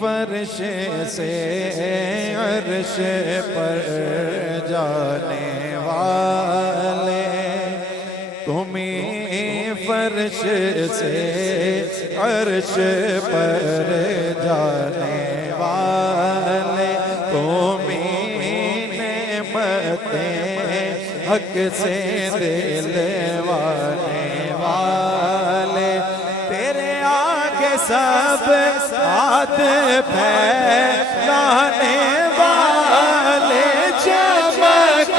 फर्श से अर्श पर जाने वाले, तुम्हें फर्श से अर्श पर जाने वाले, तुम्हें नेमतें हक से दिलवाने वाले, तेरे आगे सब हाथ फैलाने वाले, चमक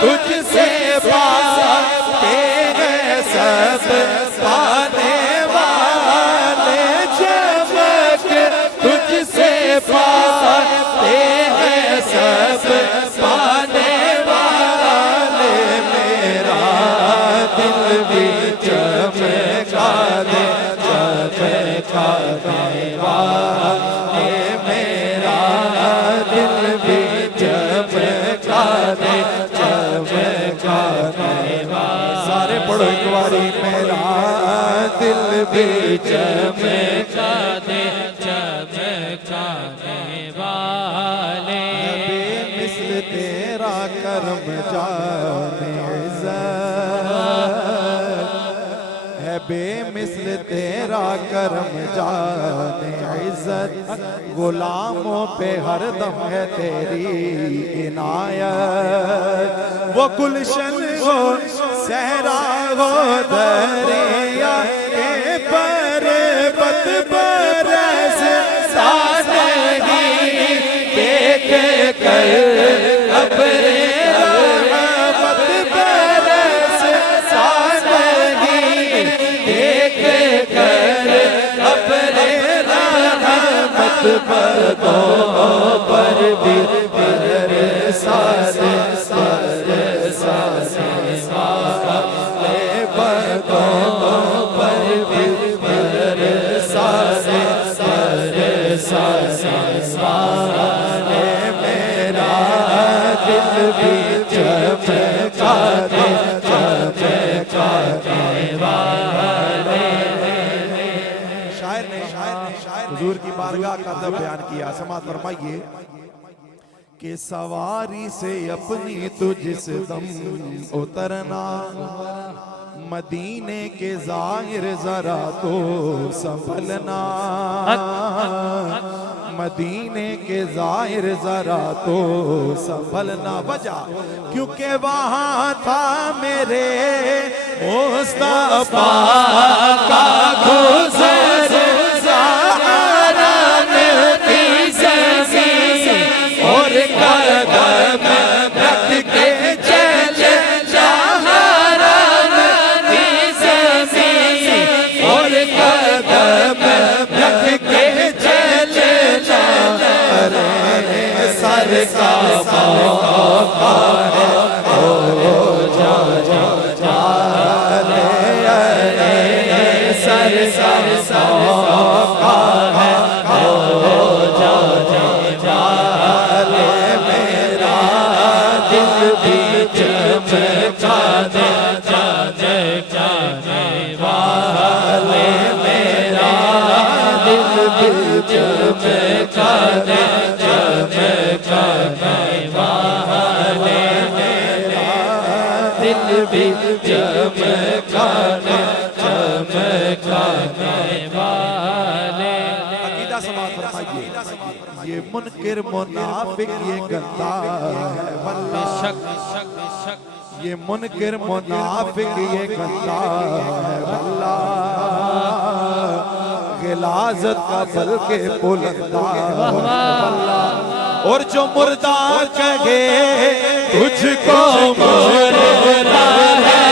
तुझसे पाते हैं सब पाने वाले, चमक तुझसे पाते हैं सब पाने वाले, मेरा दिल भी चमका दे चमका दे वाले, मेरा दिल भी चमका दे चमका दे वाले। सारे पढ़ो एक बारी, मेरा दिल भी चमका दे चमका दे वाले, बेमिसल तेरा करम जाने इज़्ज़त है, बेमिसल तेरा करम जाने इज़्ज़त, गुलामों पे हरदम है तेरी इनायत, वो गुलशन हो सहरा हो दरिया के पर्वत बरस सानगी, देख कर अब्रे रहमत बरस सानगी, देख कर अब्रे रहमत बदों पर भी बरसा दे बरसा दे वाले, बदों पर भी बरसा दे बरसा दे वाले, मेरा दिल भी चमका दे चमका दे वाले। शायर ने हुजूर की बारगाह का अदब बयान किया, समाअत फरमाइए कि सवारी से अपनी तो जिस दम उतरना, मदीने के जाहिर जरा तो संभलना, मदीने के जाहिर जरा तो संभलना, वजह क्योंकि वहाँ था मेरे मुस्तफा का गुज़र ज़ाहरान की ज़मीं, और कदम रख के चले ज़ाहरान की ज़मीं, और कदम रख के चले सर का मौका है, ओ जा जा जा रे, सर का मौका है, ओ जा जा जा ले, मेरा दिल भी चमका दे चमका दे वाले, मेरा दिल भी चमका दे चमका दे वाले, मेरा दिल भी चमका दे चमका दे वाले। अकीदा समाअत फरमाइए, ये मुनकिर मुनाफिक ये गंदा है वल्लाह, ये मुनकिर मुनाफिक ये गंदा है वल्लाह, गिलाज़त का बल्कि बुलंदा वल्लाह, और जो मुर्दा कहे तुझको मुर्दा है,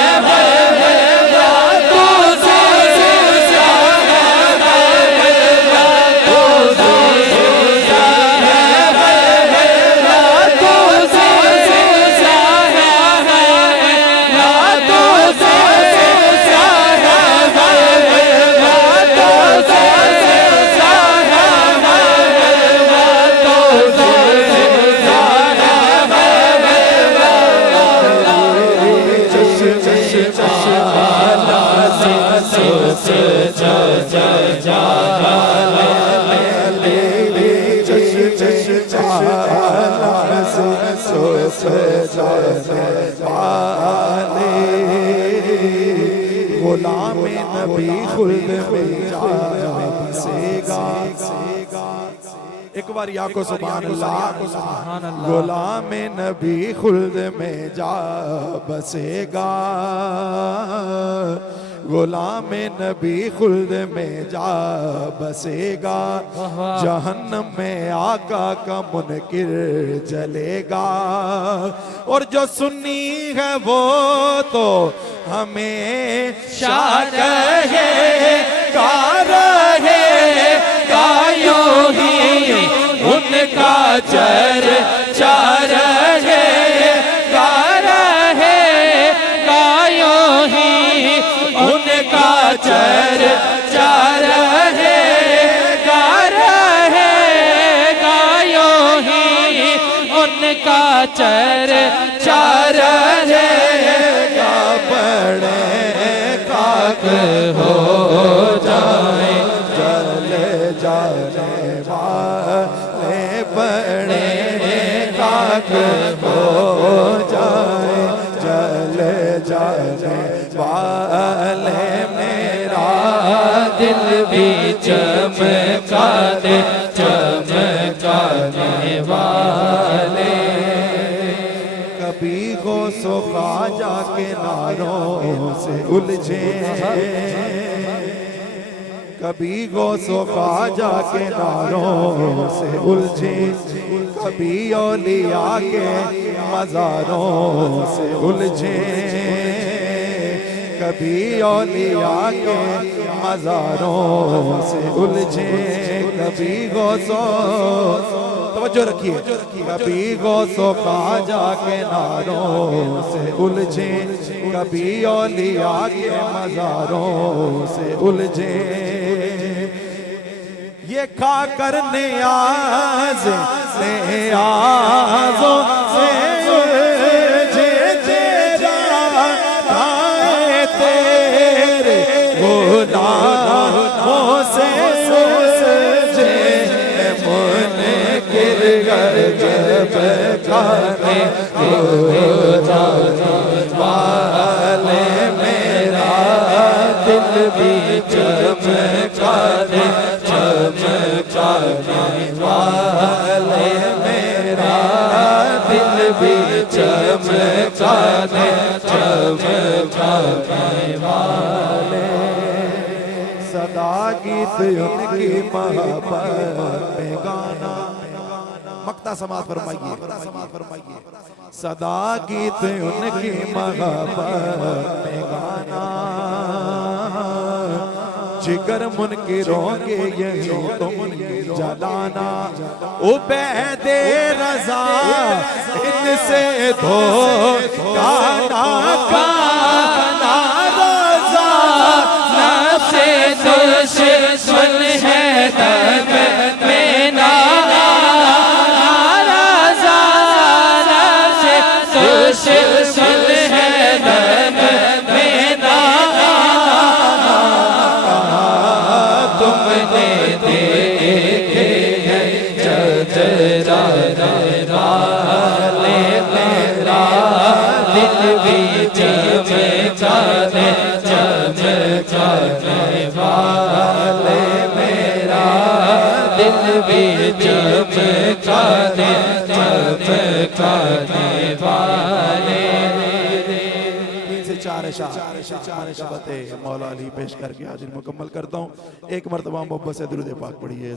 जाने वाले गुलाम नबी खुल्द में जा बसेगा। एक बार या को सुभान अल्लाह। गुलाम नबी खुल्द में जा बसेगा, गुलाम नबी खुल्द में जा बसेगा। जहन्नम में आका का मुनकिर जलेगा, और जो सुन्नी है वो तो हमेशा कहेगा रहेगा यूं ही उनका चर्चा रहेगा रहेगा यूं ही उनका चर्चा रहेगा रहेगा यूं ही उनका चर्चा रहेगा। बड़े खाक हो जाए जले जाने वाले, बड़े खाक हो जाए जले जाने वाले। मेरा दिल भी चमका दे चमकाने वाले। कभी गौसो ख्वाजा के नारों से उलझे, कभी गौसो ख्वाजा के नारों से उलझे, कभी औलिया के मज़ारों से उलझे, कभी औलिया के मज़ारों से उलझे, कभी गौसो, तवज्जो रखिए, कभी गौसो ख्वाजा के नारों से उलझे, कभी औलिया के मज़ारों से उलझे। ये खा कर नियाज़ से आज़ों से उलझे, तेरा आए तेरे गुनाहों से उलझे। मुनकिर जब खाने हो जाने वाले, मेरा दिल भी चमका दे चमकाने वाले, मेरा दिल भी चमका दे चमकाने वाले। सदा गीत उनकी मोहब्बत में गाना, मक्ता समाज फरमाइए, सदा गीत उनकी मोहब्बत में गाना। जिगर मुनकिरों के यही तुम जलाना, उबैदे रज़ा इनसे धोखा ना खाना। रज़ा नफ्से दुश्मन है तब में ना, रज़ा नफ्से दुश्मन है तब में ना। तुमने देखे हैं चतराने वाले, मेरा दिल भी चमकाने चमकाने वाले, मेरा दिल भी चमकाने चमकाने वाले। 3 से 4 शबते मौला अली पेश करके हाजिर मुकम्मल करता हूँ। एक मरतबा मोहब्बत से दुरूद पाक पढ़िए।